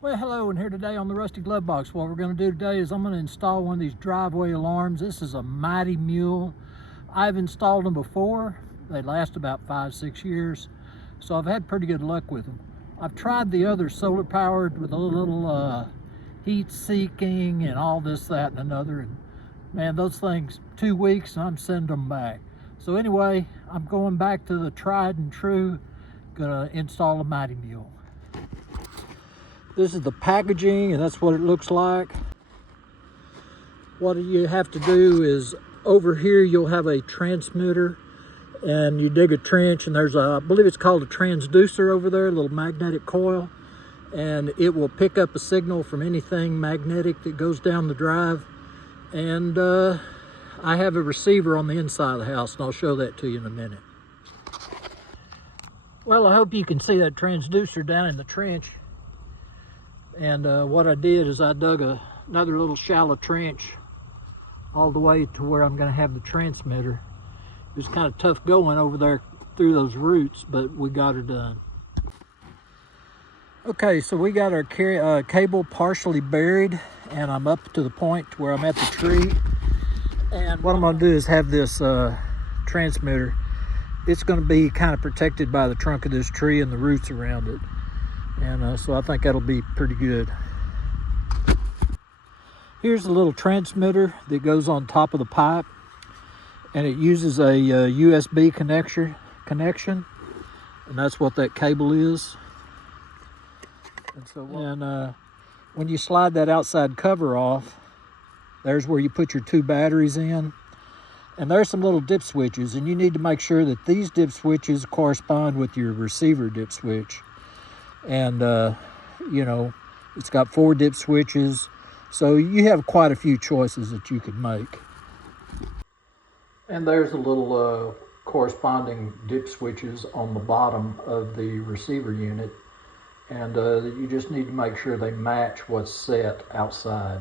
Well, hello, and here today on the Rusty Glove Box, what we're going to do today is I'm going to install one of these driveway alarms. This is a Mighty Mule. I've installed them before. They last about 5-6 years, so I've had pretty good luck with them. I've tried the other solar powered with a little heat seeking and all this, that, and another, and man, those things, 2 weeks and I'm sending them back. So anyway, I'm going back to the tried and true, gonna install a Mighty Mule. This is the packaging, and that's what it looks like. What you have to do is, over here you'll have a transmitter, and you dig a trench, and there's a, I believe it's called a transducer over there, a little magnetic coil, and it will pick up a signal from anything magnetic that goes down the drive. And I have a receiver on the inside of the house, and I'll show that to you in a minute. Well, I hope you can see that transducer down in the trench. And what I did is I dug another little shallow trench all the way to where I'm going to have the transmitter. It was kind of tough going over there through those roots, but we got her done. Okay, so we got our cable partially buried, and I'm up to the point where I'm at the tree. And what I'm going to do is have this transmitter. It's going to be kind of protected by the trunk of this tree and the roots around it. And so I think that'll be pretty good. Here's a little transmitter that goes on top of the pipe, and it uses a USB connection, and that's what that cable is. And so when you slide that outside cover off, there's where you put your 2 batteries in, and there's some little dip switches, and you need to make sure that these dip switches correspond with your receiver dip switch. And you know, it's got 4 dip switches, so you have quite a few choices that you could make. And there's the little corresponding dip switches on the bottom of the receiver unit, and you just need to make sure they match what's set outside.